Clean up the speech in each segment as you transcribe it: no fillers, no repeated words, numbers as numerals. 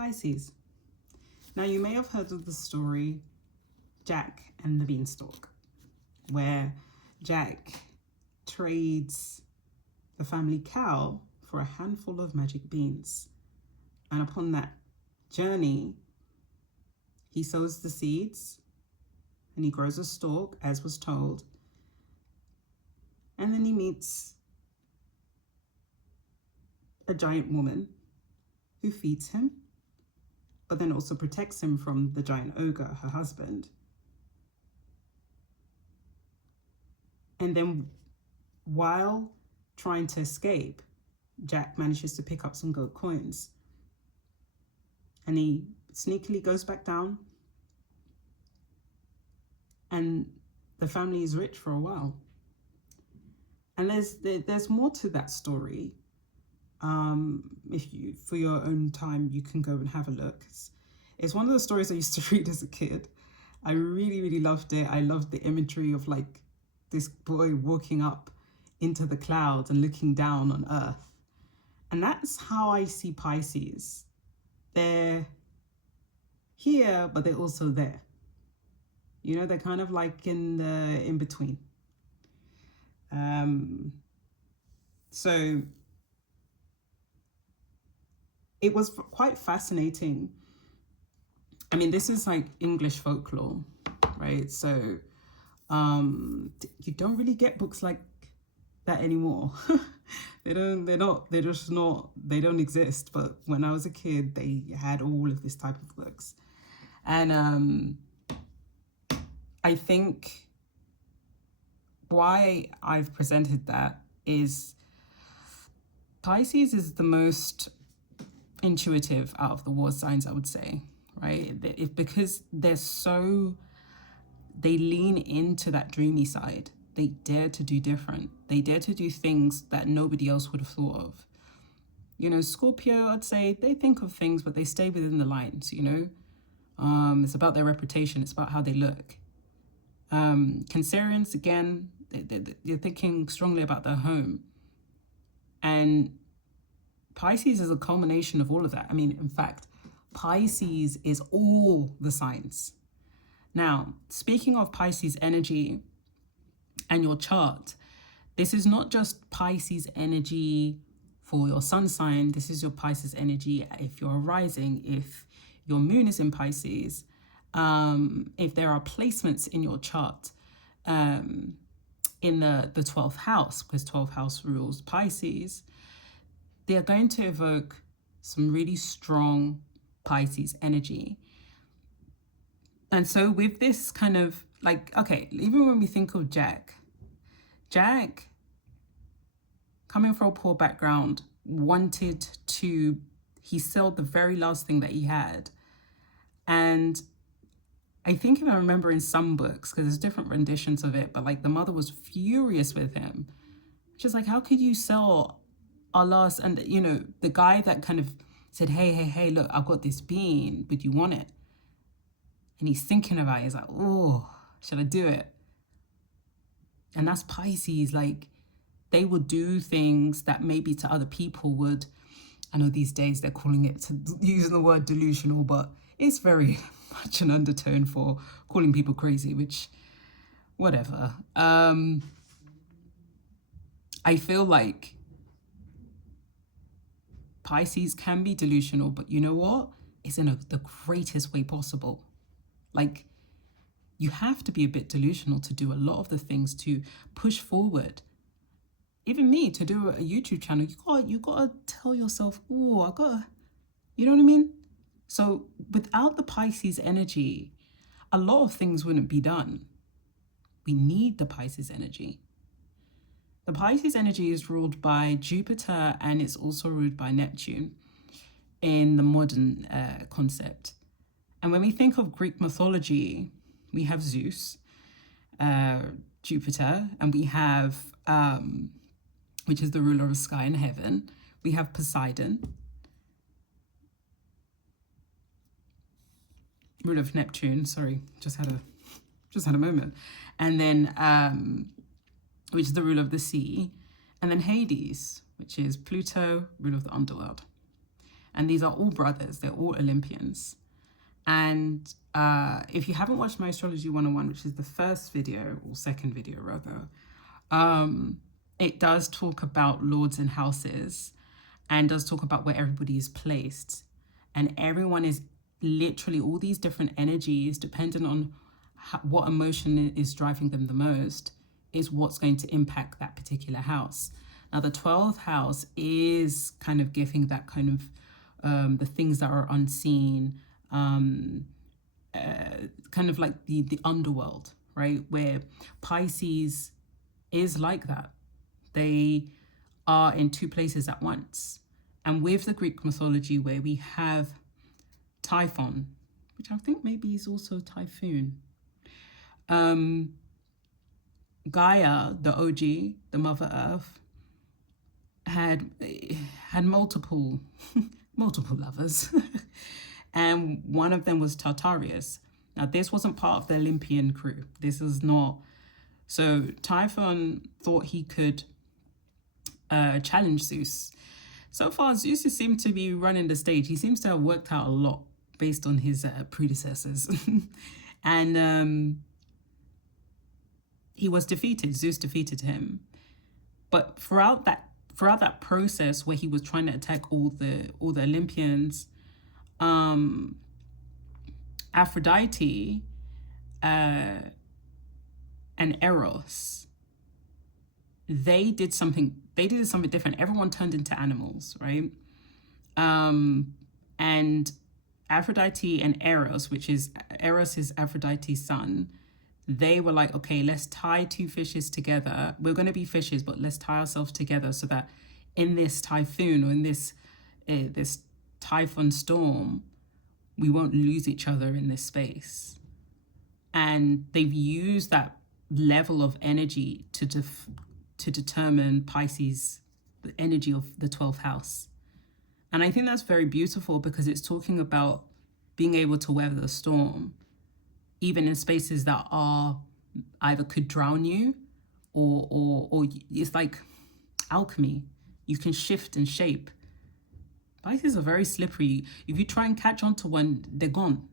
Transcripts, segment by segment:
Pisces. Now, you may have heard of the story Jack and the Beanstalk, where Jack trades the family cow for a handful of magic beans. And upon that journey, he sows the seeds and he grows a stalk, as was told. And then he meets a giant woman who feeds him, but then also protects him from the giant ogre, her husband. And then while trying to escape, Jack manages to pick up some gold coins. And he sneakily goes back down. And the family is rich for a while. And there's more to that story. If you, for your own time, you can go and have a look. It's one of the stories I used to read as a kid. I really, really loved it. I loved the imagery of like this boy walking up into the clouds and looking down on Earth. And that's how I see Pisces. They're here, but they're also there. You know, they're kind of like in between. So it was quite fascinating. I mean, this is like English folklore, right? So you don't really get books like that anymore. They don't exist. But when I was a kid, they had all of this type of books. And I think why I've presented that is Pisces is the most intuitive out of the war signs, I would say, right? Because they lean into that dreamy side. They dare to do different. They dare to do things that nobody else would have thought of. You know, Scorpio, I'd say they think of things, but they stay within the lines, you know? It's about their reputation. It's about how they look. Cancerians, again, they're thinking strongly about their home. And Pisces is a culmination of all of that. I mean, in fact, Pisces is all the signs. Now, speaking of Pisces energy and your chart, this is not just Pisces energy for your sun sign. This is your Pisces energy if you're rising, if your moon is in Pisces, if there are placements in your chart in the 12th house, because 12th house rules Pisces, they are going to evoke some really strong Pisces energy. And so with this kind of like, okay, even when we think of Jack, coming from a poor background, he sold the very last thing that he had. And I think if I remember in some books, because there's different renditions of it, but like the mother was furious with him. She's like, how could you sell our last, and you know, the guy that kind of said, hey, look, I've got this bean, would you want it? And he's thinking about it, he's like, oh, should I do it? And that's Pisces, like they would do things that maybe to other people would, I know these days they're calling it, using the word delusional, but it's very much an undertone for calling people crazy, which, whatever. I feel like Pisces can be delusional, but you know what? It's in the greatest way possible. Like, you have to be a bit delusional to do a lot of the things to push forward. Even me, to do a YouTube channel, you gotta tell yourself, oh, I gotta, you know what I mean? So without the Pisces energy, a lot of things wouldn't be done. We need the Pisces energy. The Pisces energy is ruled by Jupiter and it's also ruled by Neptune in the modern concept. And when we think of Greek mythology, we have Zeus, Jupiter, and we have, which is the ruler of sky and heaven. We have Poseidon, ruler of Neptune. Sorry, just had a moment. And then, which is the ruler of the sea. And then Hades, which is Pluto, ruler of the underworld. And these are all brothers. They're all Olympians. And if you haven't watched my Astrology 101, which is the first video, or second video rather, it does talk about lords and houses, and does talk about where everybody is placed. And everyone is literally, all these different energies, depending on what emotion is driving them the most, is what's going to impact that particular house. Now, the 12th house is kind of giving that kind of the things that are unseen, kind of like the underworld, right? Where Pisces is like that. They are in two places at once. And with the Greek mythology, where we have Typhon, which I think maybe is also Typhoon. Gaia, the OG, the Mother Earth, had multiple lovers. And one of them was Tartarius. Now, this wasn't part of the Olympian crew. This is not. So Typhon thought he could challenge Zeus. So far, Zeus seemed to be running the stage. He seems to have worked out a lot based on his predecessors. And he was defeated. Zeus defeated him. But throughout that process where he was trying to attack all the Olympians, Aphrodite and Eros, they did something different. Everyone turned into animals, right? And Aphrodite and Eros, which is Aphrodite's son, they were like, okay, let's tie two fishes together. We're going to be fishes, but let's tie ourselves together so that in this typhoon, or in this typhon storm, we won't lose each other in this space. And they've used that level of energy to determine Pisces, the energy of the 12th house. And I think that's very beautiful, because it's talking about being able to weather the storm, even in spaces that are either could drown you, or it's like alchemy. You can shift and shape. Pisces are very slippery. If you try and catch onto one, they're gone.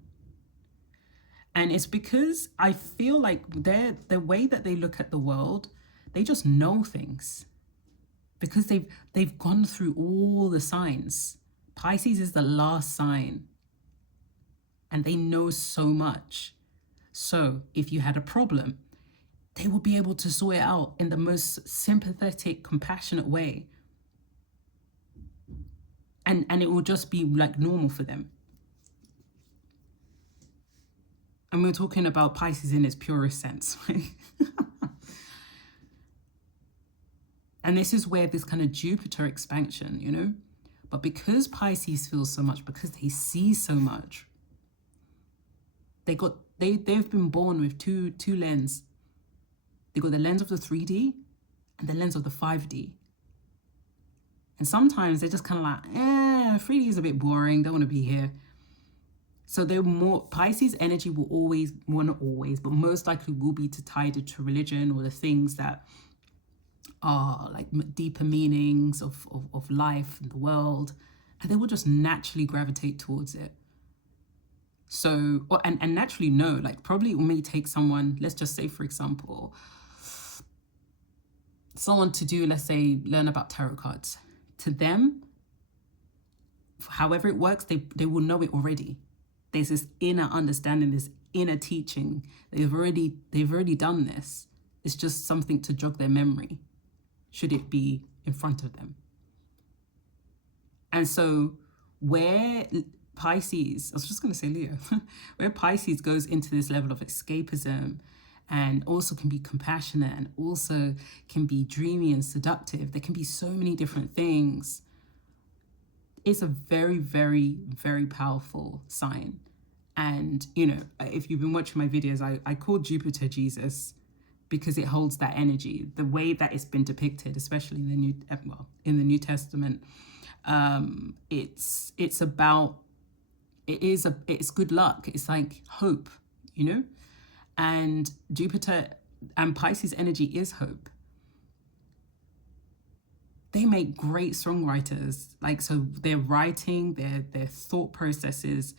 And it's because I feel like the way that they look at the world, they just know things, because they've gone through all the signs. Pisces is the last sign, and they know so much. So if you had a problem, they will be able to sort it out in the most sympathetic, compassionate way. And it will just be like normal for them. And we're talking about Pisces in its purest sense, right? And this is where this kind of Jupiter expansion, you know? But because Pisces feels so much, because they see so much, they've been born with two lenses. They got the lens of the 3D and the lens of the 5D. And sometimes they're just kind of like, 3D is a bit boring, don't want to be here. So they're more, Pisces energy will always, well, not always, but most likely will be tied to religion, or the things that are like deeper meanings of life and the world. And they will just naturally gravitate towards it. So, and naturally know, like probably it may take someone, let's just say, for example, someone to do, let's say, learn about tarot cards. To them, however it works, they will know it already. There's this inner understanding, this inner teaching. They've already done this. It's just something to jog their memory, should it be in front of them. And so where Pisces, I was just going to say Leo, where Pisces goes into this level of escapism, and also can be compassionate, and also can be dreamy and seductive. There can be so many different things. It's a very, very, very powerful sign. And, you know, if you've been watching my videos, I call Jupiter Jesus, because it holds that energy. The way that it's been depicted, especially in the New Testament, it's good luck. It's like hope, you know? And Jupiter and Pisces energy is hope. they make great songwriters. Like, so their writing, their thought processes,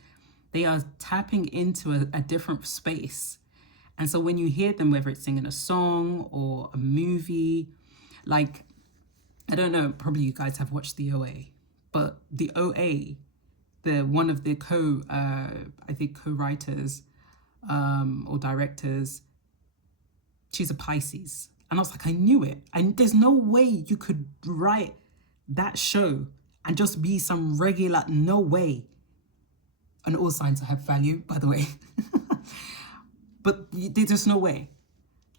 they are tapping into a different space. And so when you hear them, whether it's singing a song or a movie, like, I don't know, probably you guys have watched the OA, but the OA, one of the co-writers or directors, she's a Pisces. And I was like, I knew it. And there's no way you could write that show and just be some regular, no way. And all signs have value, by the way. But there's just no way.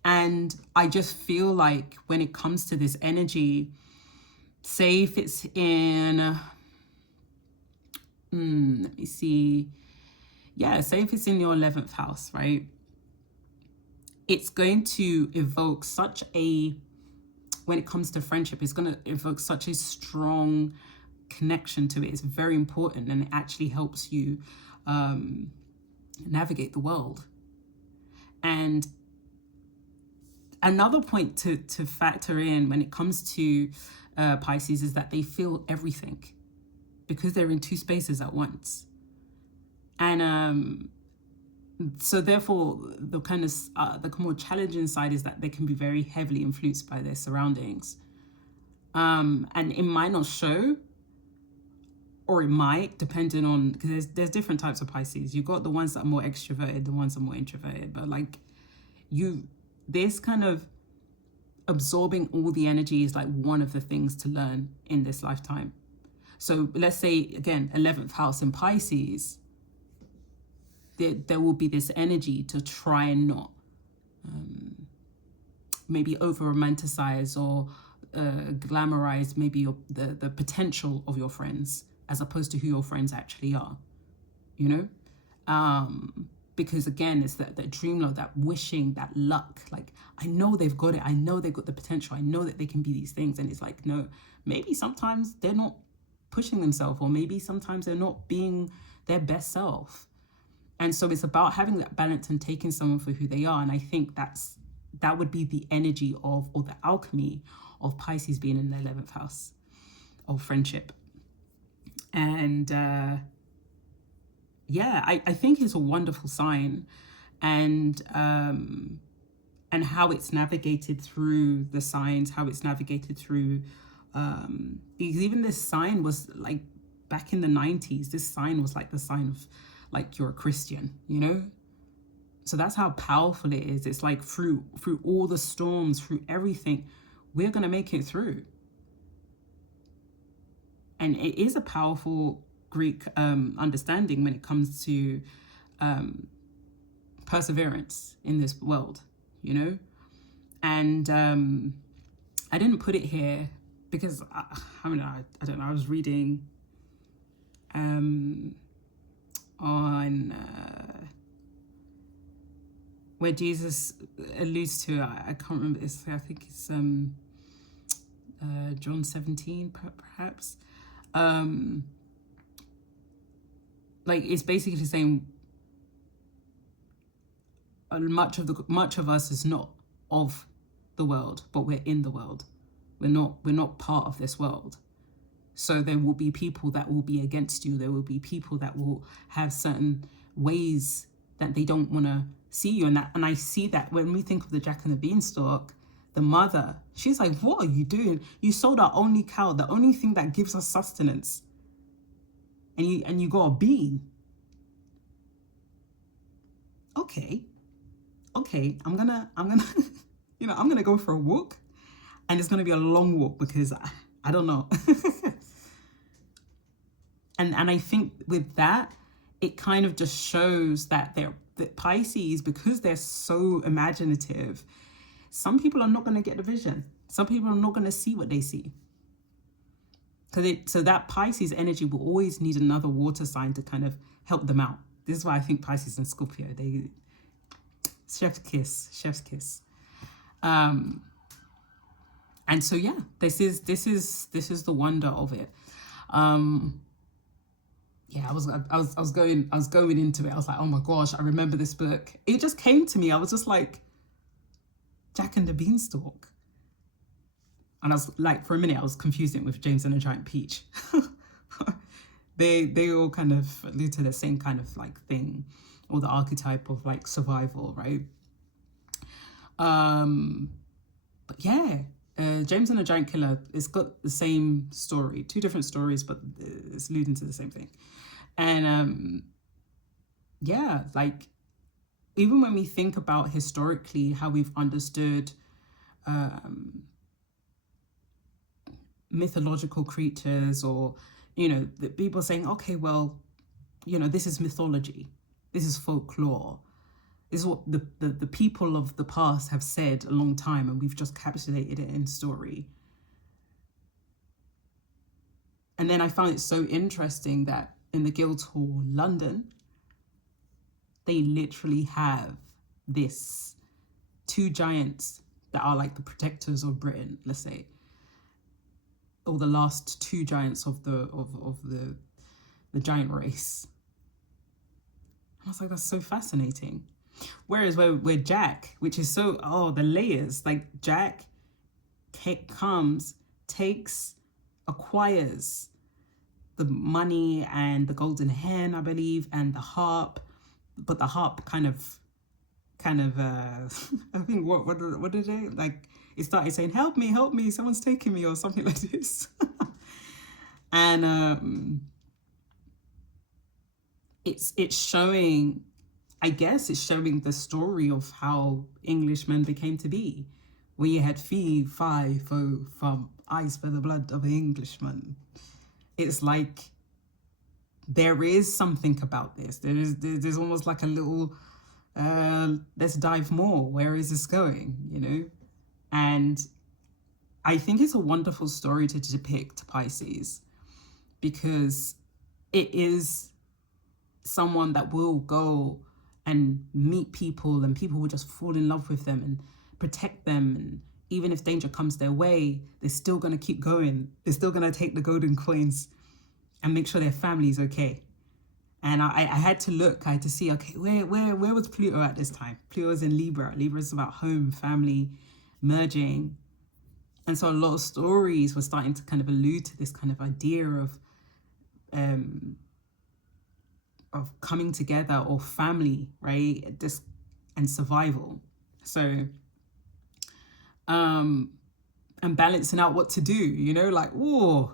And I just feel like when it comes to this energy, say if it's in, let me see. Yeah, say if it's in your 11th house, right? It's going to evoke such a, when it comes to friendship, it's going to evoke such a strong connection to it. It's very important, and it actually helps you navigate the world. And another point to factor in when it comes to Pisces is that they feel everything because they're in two spaces at once. And so therefore, the kind of the more challenging side is that they can be very heavily influenced by their surroundings. And it might not show, or it might, depending on, because there's different types of Pisces. You've got the ones that are more extroverted, the ones that are more introverted. But like this kind of absorbing all the energy is like one of the things to learn in this lifetime. So let's say, again, 11th house in Pisces, there will be this energy to try and not maybe over-romanticize or glamorize maybe the potential of your friends as opposed to who your friends actually are, you know? Because again, it's that dream love, that wishing, that luck. Like, I know they've got it. I know they've got the potential. I know that they can be these things. And it's like, no, maybe sometimes they're not pushing themselves, or maybe sometimes they're not being their best self. And so it's about having that balance and taking someone for who they are. And I think that would be the energy of, or the alchemy of Pisces being in the 11th house of friendship. And yeah, I think it's a wonderful sign. And how it's navigated through the signs, how it's navigated through, because even this sign was like, back in the 90s, this sign was like the sign of, like, you're a Christian, you know? So that's how powerful it is. It's like through all the storms, through everything, we're going to make it through. And it is a powerful Greek understanding when it comes to perseverance in this world, you know? And I didn't put it here because, I don't know, I was reading on where Jesus alludes to, I can't remember this, I think it's John 17 perhaps, like, it's basically saying much of us is not of the world, but we're in the world. We're not part of this world. So there will be people that will be against you. There will be people that will have certain ways that they don't want to see you. And I see that when we think of the Jack and the Beanstalk, the mother, she's like, what are you doing? You sold our only cow, the only thing that gives us sustenance. And you got a bean. Okay, I'm gonna you know, I'm gonna go for a walk, and it's gonna be a long walk because I don't know. And I think with that, it kind of just shows that Pisces, because they're so imaginative, some people are not going to get the vision. Some people are not going to see what they see. So that Pisces energy will always need another water sign to kind of help them out. This is why I think Pisces and Scorpio, they chef's kiss. And so yeah, this is the wonder of it. Yeah, I was going into it. I was like, oh my gosh, I remember this book. It just came to me. I was just like, Jack and the Beanstalk. And I was like, for a minute, I was confusing it with James and the Giant Peach. They all kind of allude to the same kind of like thing, or the archetype of like survival, right? But yeah, James and the Giant Killer, it's got the same story, two different stories, but it's alluding to the same thing. And yeah, like even when we think about historically how we've understood mythological creatures, or the people saying, okay, well, this is mythology, this is folklore, this is what the people of the past have said a long time, and we've just capsulated it in story. And then I found it so interesting that in the Guildhall London, they literally have this two giants that are like the protectors of Britain, let's say, or the last two giants of the giant race. I was like, that's so fascinating. Whereas where Jack, which is so, the layers, like Jack comes, takes, acquires the money and the golden hen, I believe, and the harp, but the harp kind of I think what did they like? It started saying, help me, someone's taking me, or something like this. And it's showing, I guess it's showing the story of how Englishmen became to be. We had fee, fi, fo, fum, eyes for the blood of an Englishman. It's like there is something about this. There's almost like a little, let's dive more. Where is this going? And I think it's a wonderful story to depict Pisces, because it is someone that will go and meet people, and people will just fall in love with them and protect them. And even if danger comes their way, they're still going to keep going. They're still going to take the golden coins and make sure their family's okay. And I had to look, I had to see, okay, where was Pluto at this time? Pluto was in Libra. Libra is about home, family, merging. And so a lot of stories were starting to kind of allude to this kind of idea of coming together, or family, right? And survival. So, and balancing out what to do, like, oh,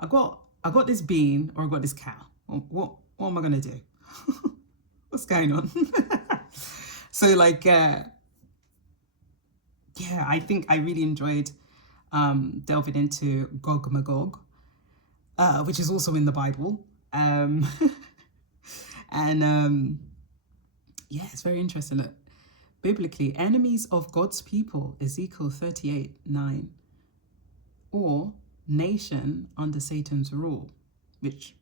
I got this bean, or I got this cow. What am I gonna do? What's going on? So like, yeah, I think I really enjoyed delving into Gog Magog, which is also in the Bible. And yeah, it's very interesting. Look, biblically, enemies of God's people, Ezekiel 38:9, or nation under Satan's rule, which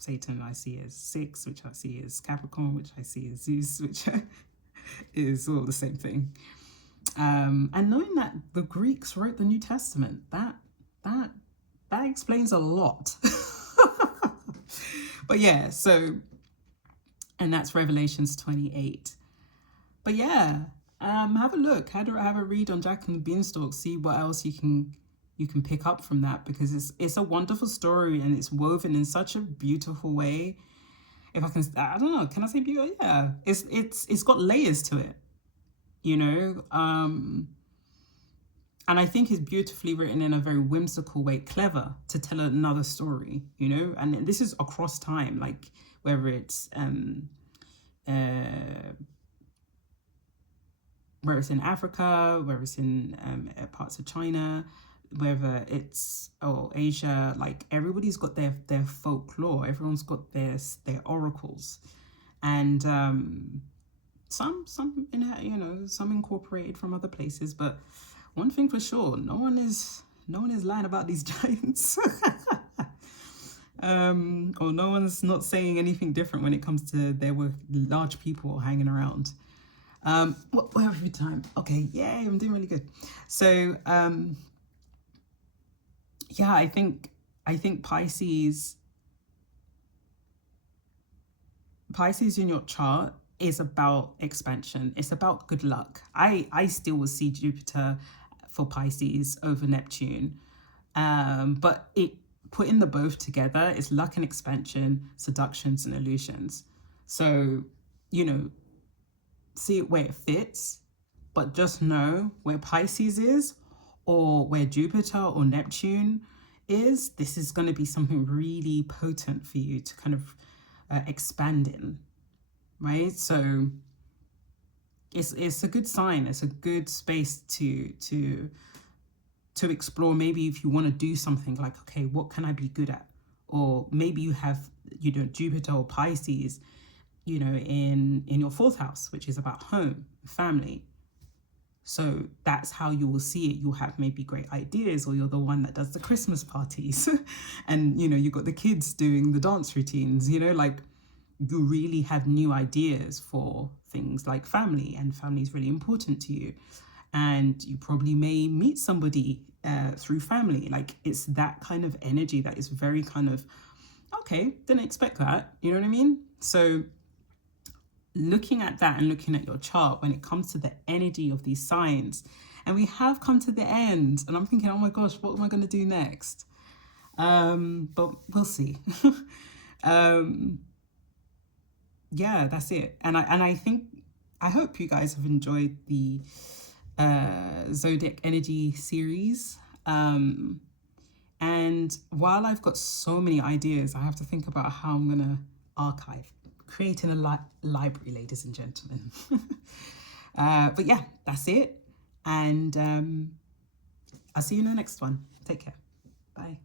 Satan I see as 6, which I see as Capricorn, which I see as Zeus, which is all the same thing. And knowing that the Greeks wrote the New Testament, that explains a lot. But yeah, so, and that's Revelations 28. But yeah, have a look, have a read on Jack and the Beanstalk, see what else you can pick up from that, because it's a wonderful story, and it's woven in such a beautiful way. If I can, I don't know, can I say beautiful? Yeah, it's got layers to it, and I think it's beautifully written in a very whimsical way, clever to tell another story, and this is across time, like whether it's where it's in Africa, where it's in parts of China, whether it's Asia, like everybody's got their folklore, everyone's got their oracles, and some some incorporated from other places. But one thing for sure, no one is lying about these giants. Or no one's not saying anything different when it comes to there were large people hanging around. What have we time? Okay, yay, I'm doing really good. So yeah, I think Pisces in your chart is about expansion. It's about good luck. I still will see Jupiter for Pisces over Neptune. But putting the both together is luck and expansion, seductions and illusions. So, see it where it fits, but just know where Pisces is or where Jupiter or Neptune is. This is going to be something really potent for you to kind of expand in, right? So it's a good sign. It's a good space to explore. Maybe if you want to do something like, okay, what can I be good at? Or maybe you have, Jupiter or Pisces, in your 4th house, which is about home, family. So that's how you will see it. You'll have maybe great ideas, or you're the one that does the Christmas parties and, you got the kids doing the dance routines, like you really have new ideas for things like family, and family is really important to you. And you probably may meet somebody through family. Like it's that kind of energy that is very kind of, okay, didn't expect that. You know what I mean? So looking at that and looking at your chart when it comes to the energy of these signs, and we have come to the end, and I'm thinking, oh my gosh, what am I going to do next? But we'll see. Yeah, that's it. And I hope you guys have enjoyed the Zodiac Energy series. And while I've got so many ideas, I have to think about how I'm going to archive, creating a library, ladies and gentlemen. But yeah, that's it. And I'll see you in the next one. Take care. Bye.